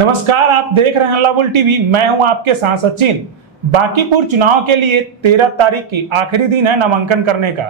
नमस्कार, आप देख रहे हैं हल्ला बोल टीवी। मैं हूं आपके साथ सचिन। बांकीपुर चुनाव के लिए 13 तारीख की आखिरी दिन है नामांकन करने का।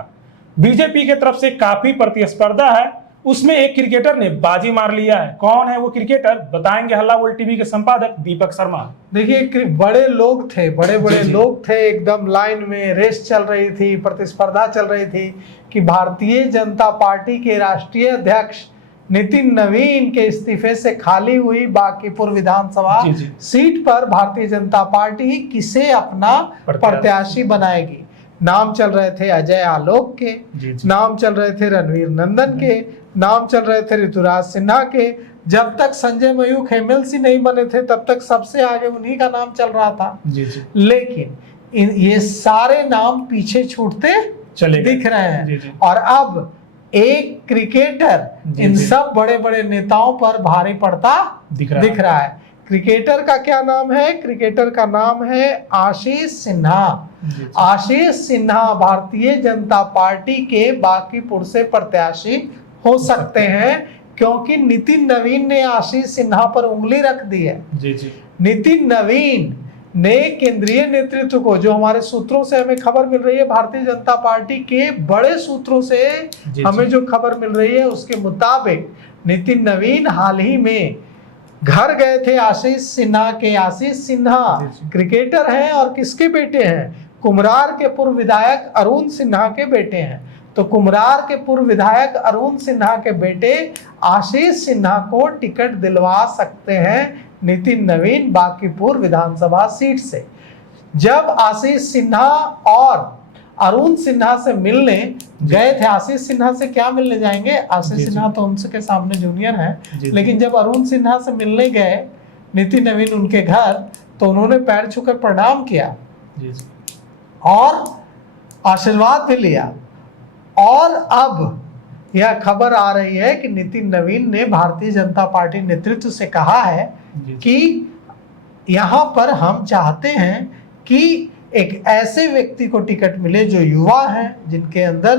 बीजेपी की तरफ से काफी प्रतिस्पर्धा है, उसमें एक क्रिकेटर ने बाजी मार लिया है। कौन है वो क्रिकेटर, बताएंगे हल्ला बोल टीवी के संपादक दीपक शर्मा। देखिए, बड़े लोग थे, बड़े लोग थे, एकदम लाइन में रेस चल रही थी, प्रतिस्पर्धा चल रही थी कि भारतीय जनता पार्टी के राष्ट्रीय अध्यक्ष नितिन नवीन के इस्तीफे से खाली हुई बांकीपुर विधानसभा सीट पर भारतीय जनता पार्टी किसे अपना प्रत्याशी बनाएगी। नाम चल रहे थे अजय आलोक के, नाम चल रहे थे रणवीर नंदन के, नाम चल रहे थे ऋतुराज सिन्हा के। जब तक संजय मयूख एमएलसी नहीं बने थे तब तक सबसे आगे उन्हीं का नाम चल रहा था। लेकिन ये सारे नाम पीछे छूटते दिख रहे हैं और अब एक क्रिकेटर इन सब बड़े बड़े नेताओं पर भारी पड़ता दिख रहा है। क्रिकेटर का क्या नाम है? क्रिकेटर का नाम है आशीष सिन्हा। आशीष सिन्हा भारतीय जनता पार्टी के बांकीपुर से प्रत्याशी हो सकते हैं क्योंकि नितिन नवीन ने आशीष सिन्हा पर उंगली रख दी है। नितिन नवीन ने केंद्रीय नेतृत्व को, जो हमारे सूत्रों से हमें खबर मिल रही है, भारतीय जनता पार्टी के बड़े सूत्रों से हमें जो खबर मिल रही है उसके मुताबिक नितिन नवीन हाल ही में घर गए थे आशीष सिन्हा के। आशीष सिन्हा क्रिकेटर हैं और किसके बेटे हैं? कुम्हरार के पूर्व विधायक अरुण सिन्हा के बेटे हैं। तो कुम्हरार के पूर्व विधायक अरुण सिन्हा के बेटे आशीष सिन्हा को टिकट दिलवा सकते हैं नितिन नवीन बांकीपुर विधानसभा सीट से। जब आशीष सिन्हा और अरुण सिन्हा से मिलने गए थे, आशीष सिन्हा से क्या मिलने जाएंगे? आशीष सिन्हा तो उनके सामने जूनियर हैं, लेकिन जब अरुण सिन्हा से मिलने गए नितिन नवीन उनके घर, तो उन्होंने पैर छूकर प्रणाम किया और आशीर्वाद भी लिया। और अब यह खबर आ रही है कि नितिन नवीन ने भारतीय जनता पार्टी नेतृत्व से कहा है कि यहाँ पर हम चाहते हैं कि एक ऐसे व्यक्ति को टिकट मिले जो युवा हैं, जिनके अंदर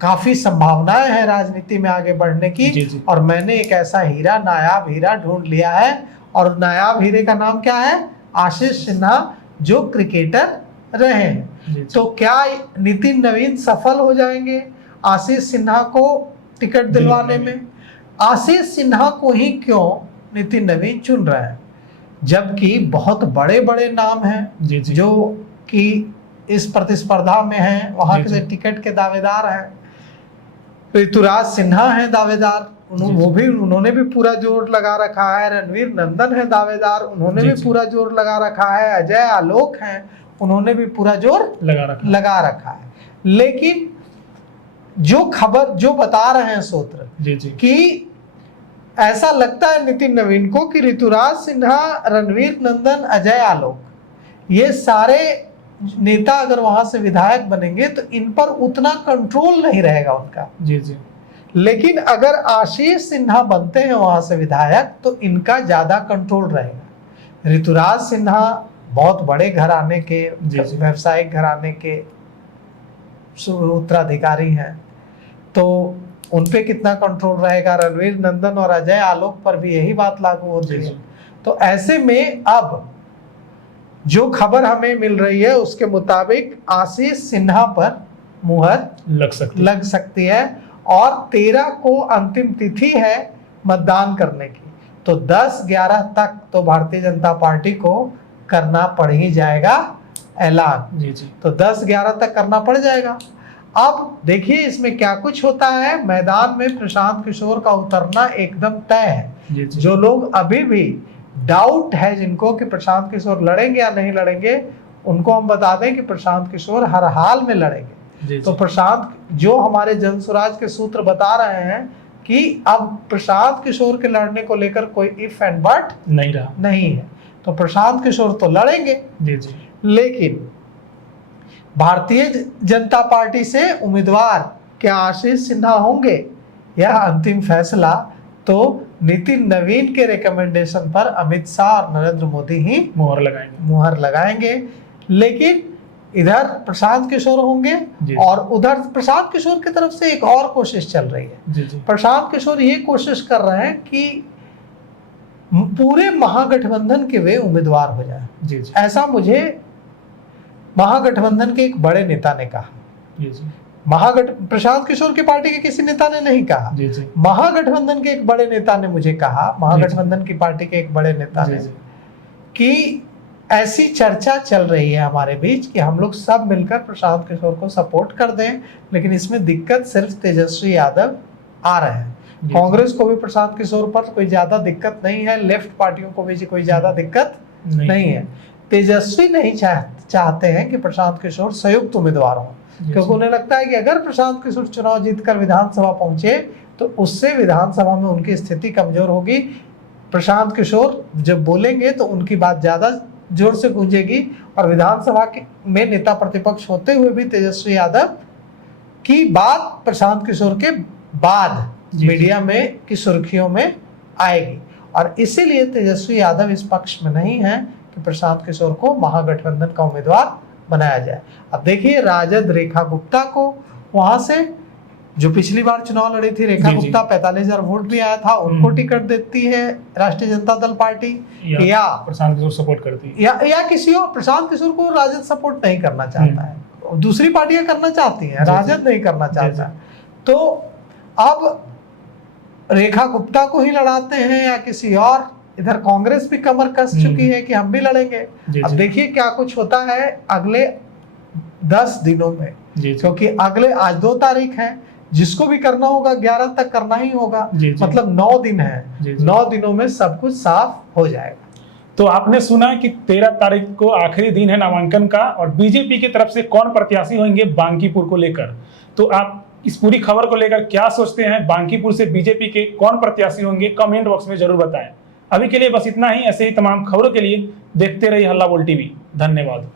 काफी संभावनाएं हैं राजनीति में आगे बढ़ने की। और मैंने एक ऐसा हीरा, नायाब हीरा ढूंढ लिया है और नायाब हीरे का नाम क्या है? आशीष सिन्हा, जो क्रिकेटर रहे हैं। तो क्या नितिन नवीन सफल हो जाएंगे आशीष सिन्हा को टिकट दिलवाने में? आशीष सिन्हा को ही क्यों नितिन नवीन चुन रहे हैं, जबकि बहुत बड़े बड़े नाम हैं जो कि इस प्रतिस्पर्धा में हैं, वहां के टिकट के दावेदार हैं। ऋतुराज सिन्हा हैं दावेदार, उन्होंने भी पूरा जोर लगा रखा है। रणवीर नंदन है दावेदार, उन्होंने भी पूरा जोर लगा रखा है। अजय आलोक हैं, उन्होंने भी पूरा जोर लगा रखा है। लेकिन जो खबर जो बता रहे हैं सूत्र कि ऐसा लगता है नितिन नवीन को कि ऋतुराज सिन्हा, रणवीर नंदन, अजय आलोक, ये सारे नेता अगर वहां से विधायक बनेंगे तो इन पर उतना कंट्रोल नहीं रहेगा उनका। लेकिन अगर आशीष सिन्हा बनते हैं वहां से विधायक तो इनका ज्यादा कंट्रोल रहेगा। ऋतुराज सिन्हा बहुत बड़े घराने के, व्यवसायिक घराने के उत्तराधिकारी हैं, तो उन पे कितना कंट्रोल रहेगा? रणवीर नंदन और अजय आलोक पर भी यही बात लागू होती है। तो ऐसे में अब जो खबर हमें मिल रही है उसके मुताबिक आशीष सिन्हा पर मुहर लग सकती है और 13 को अंतिम तिथि है मतदान करने की। तो 10-11 तक तो भारतीय जनता पार्टी को करना पड़ ही जाएगा ऐलान। तो 10-11 तक करना पड़ जाएगा। अब देखिए इसमें क्या कुछ होता है। मैदान में प्रशांत किशोर का उतरना एकदम तय है। जो लोग अभी भी डाउट है जिनको कि प्रशांत किशोर लड़ेंगे या नहीं लड़ेंगे, उनको हम बता दें कि प्रशांत किशोर हर हाल में लड़ेंगे। तो प्रशांत, जो हमारे जनसुराज के सूत्र बता रहे हैं कि अब प्रशांत किशोर के लड़ने को लेकर कोई इफ एंड बट नहीं है। तो प्रशांत किशोर तो लड़ेंगे, लेकिन भारतीय जनता पार्टी से उम्मीदवार क्या आशीष सिन्हा होंगे, यह अंतिम फैसला तो नितिन नवीन के रिकमेंडेशन पर अमित शाह और नरेंद्र मोदी ही मुहर लगाएंगे। लेकिन इधर प्रशांत किशोर होंगे और उधर प्रशांत किशोर की तरफ से एक और कोशिश चल रही है। प्रशांत किशोर ये कोशिश कर रहे हैं कि पूरे महागठबंधन के वे उम्मीदवार हो जाए, जी जी ऐसा मुझे महागठबंधन के एक बड़े नेता ने कहा। जी जी प्रशांत किशोर की पार्टी के किसी नेता ने नहीं कहा, जी जी महागठबंधन के एक बड़े नेता ने मुझे कहा, महागठबंधन की पार्टी के एक बड़े नेता जी ने, जी कि ऐसी चर्चा चल रही है हमारे बीच कि हम लोग सब मिलकर प्रशांत किशोर को सपोर्ट कर दें, लेकिन इसमें दिक्कत सिर्फ तेजस्वी यादव आ रहे हैं। जी। कांग्रेस को भी प्रशांत किशोर पर कोई ज्यादा दिक्कत नहीं है, लेफ्ट पार्टियों को भी कोई ज्यादा दिक्कत नहीं है। तेजस्वी नहीं चाहते हैं कि प्रशांत किशोर संयुक्त उम्मीदवार हो, क्योंकि उन्हें लगता है कि अगर प्रशांत किशोर चुनाव जीतकर विधानसभा पहुंचे तो उससे विधानसभा में उनकी स्थिति कमजोर होगी। प्रशांत किशोर जब बोलेंगे तो उनकी बात ज्यादा जोर से गूंजेगी, और विधानसभा में नेता प्रतिपक्ष होते हुए भी तेजस्वी यादव की बात प्रशांत किशोर के बाद मीडिया में की सुर्खियों में आएगी, और इसीलिए तेजस्वी यादव इस पक्ष में नहीं है कि प्रशांत किशोर को महागठबंधन का उम्मीदवार बनाया जाए। अब देखिए, राजद रेखा गुप्ता को वहां से, जो पिछली बार चुनाव लड़ी थी रेखा गुप्ता, 45,000 वोट भी आया था, उनको टिकट देती है राष्ट्रीय जनता दल पार्टी, या प्रशांत किशोर सपोर्ट करती है, या किसी और। प्रशांत किशोर को राजद सपोर्ट नहीं करना चाहता है, दूसरी पार्टियां करना चाहती हैं, राजद नहीं करना चाहता है। तो अब रेखा गुप्ता को ही लड़ाते हैं या किसी और। इधर कांग्रेस भी कमर कस चुकी है कि हम भी लड़ेंगे। अब देखिए क्या कुछ होता है अगले 10 दिनों में, क्योंकि अगले आज 2 तारीख है, जिसको भी करना होगा 11 तक करना ही होगा, मतलब 9 दिन है, 9 दिनों में सब कुछ साफ हो जाएगा। तो आपने सुना कि 13 तारीख को आखिरी दिन है नामांकन का, और बीजेपी की तरफ से कौन प्रत्याशी होंगे बांकीपुर को लेकर। तो आप इस पूरी खबर को लेकर क्या सोचते हैं, बांकीपुर से बीजेपी के कौन प्रत्याशी होंगे, कमेंट बॉक्स में जरूर बताएं। अभी के लिए बस इतना ही। ऐसे ही तमाम खबरों के लिए देखते रहिए हल्ला बोल टीवी। धन्यवाद।